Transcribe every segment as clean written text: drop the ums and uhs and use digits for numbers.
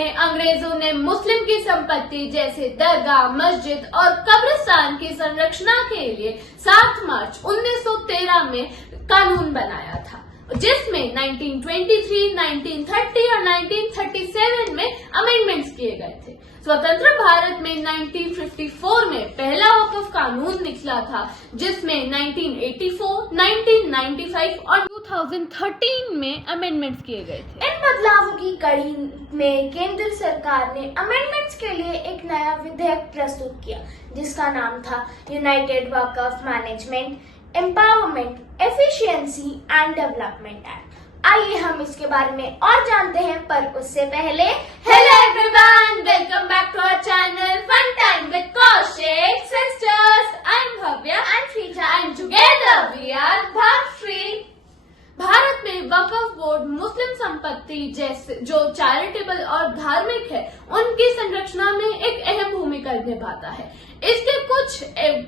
में अंग्रेजों ने मुस्लिम की संपत्ति जैसे दरगाह, मस्जिद और कब्रिस्तान की संरक्षण के लिए 7 मार्च 1913 में कानून बनाया था, जिसमें 1923, 1930 और 1937 में अमेंडमेंट्स किए गए थे। स्वतंत्र भारत में 1954 में पहला वक्फ कानून निकला था, जिसमें 1984, 1995 और 2013 में अमेंडमेंट्स किए गए थे। इन बदलावों की कड़ी में केंद्र सरकार ने अमेंडमेंट्स के लिए एक नया विधेयक प्रस्तुत किया, जिसका नाम था United Waqf management, empowerment, efficiency and development act. आइए हम इसके बारे में और जानते हैं, पर उससे पहले hello everyone, welcome back to our channel fun time with Kaushik sisters. I am Bhavya and Sreeja and together we are Bhagyashree. Bharat में वक्फ बोर्ड मुस्लिम संपत्ति जैसे जो चैरिटेबल और धार्मिक है, उनकी संरक्षण में एक अहम भूमिका निभाता है। इसके कुछ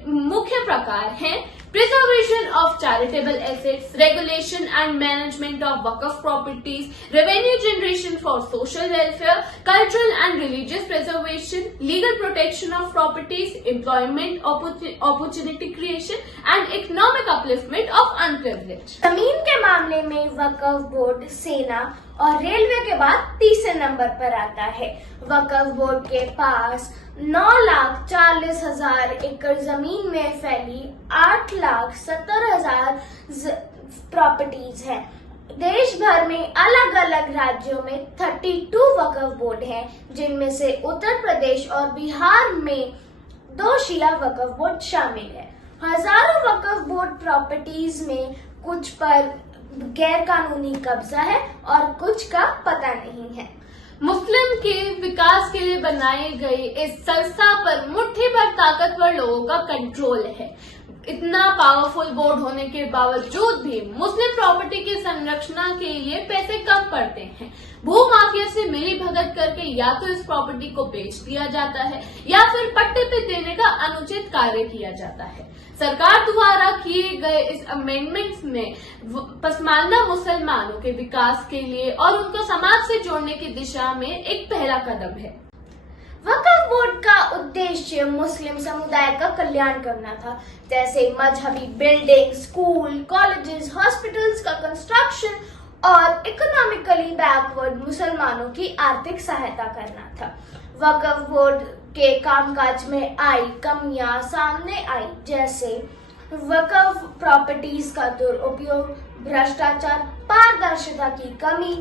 मुख्य प्रकार हैं: preservation of charitable assets, regulation and management of Waqf properties, revenue generation for social welfare, cultural and religious preservation, legal protection of properties, employment opportunity creation and economic upliftment of unprivileged. जमीन के मामले में Waqf board सेना और railway के बाद तीसरे number पर आता है। वक्फ बोर्ड के पास 9,40,000 एकड़ जमीन में फैली 8,70,000 प्रॉपर्टीज हैं। देश भर में अलग अलग राज्यों में 32 वक्फ बोर्ड हैं, जिनमें से उत्तर प्रदेश और बिहार में 2 शिया वक्फ बोर्ड शामिल है। हजारों वक्फ बोर्ड प्रॉपर्टीज में कुछ पर गैर कानूनी कब्जा है और कुछ का पता नहीं है। मुस्लिम के विकास के लिए बनाई गई इस संस्था पर मुट्ठी भर ताकतवर लोगों का कंट्रोल है। इतना पावरफुल बोर्ड होने के बावजूद भी मुस्लिम प्रॉपर्टी की संरक्षण के लिए पैसे कम पड़ते हैं। भू माफिया से मिली भगत करके या तो इस प्रॉपर्टी को बेच दिया जाता है या फिर पट्टे पे देने का अनुचित कार्य किया जाता है। सरकार द्वारा किए गए इस अमेंडमेंट्स में पसमानदा मुसलमानों के विकास के लिए और उनको समाज से जोड़ने की दिशा में एक पहला कदम है। वक्फ बोर्ड का उद्देश्य मुस्लिम समुदाय का कल्याण करना था, जैसे मजहबी बिल्डिंग, स्कूल, कॉलेजेस, हॉस्पिटल्स का कंस्ट्रक्शन और इकोनॉमिकली बैकवर्ड मुसलमानों की आर्थिक सहायता करना था। वक्फ बोर्ड के कामकाज में आई कमियां सामने आई, जैसे वक्फ प्रॉपर्टीज का दुरुपयोग, भ्रष्टाचार, पारदर्शिता की कमी,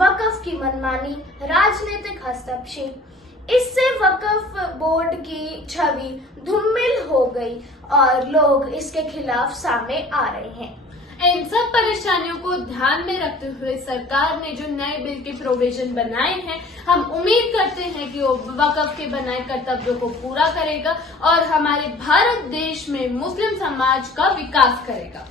वक्फ की मनमानी, राजनीतिक हस्तक्षेप। इससे वक्फ बोर्ड की छवि धूमिल हो गई और लोग इसके खिलाफ सामने आ रहे हैं। इन सब परेशानियों को ध्यान में रखते हुए सरकार ने जो नए बिल के प्रोविजन बनाए हैं, हम उम्मीद करते हैं कि वो वक्फ के बनाए कर्तव्यों को पूरा करेगा और हमारे भारत देश में मुस्लिम समाज का विकास करेगा।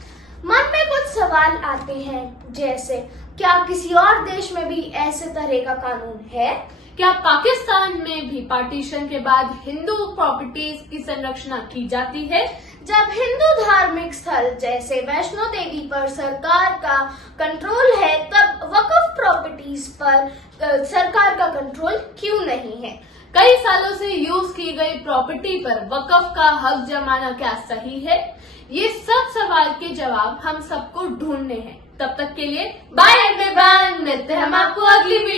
मन में कुछ सवाल आते हैं, जैसे क्या किसी और देश में भी ऐसे तरह का कानून है? क्या पाकिस्तान में भी पार्टीशन के बाद हिंदू प्रॉपर्टीज की संरक्षण की जाती है? जब हिंदू धार्मिक स्थल जैसे वैष्णो देवी पर सरकार का कंट्रोल है, तब वक्फ प्रॉपर्टीज पर सरकार का कंट्रोल क्यों नहीं है? कई सालों से यूज की गई प्रॉपर्टी पर वक्फ का हक जमाना क्या सही है? ये सब सवाल के जवाब हम सबको ढूंढने हैं। तब तक के लिए बाय एवरीवन, मिलते हैं हम आपको अगली वीडियो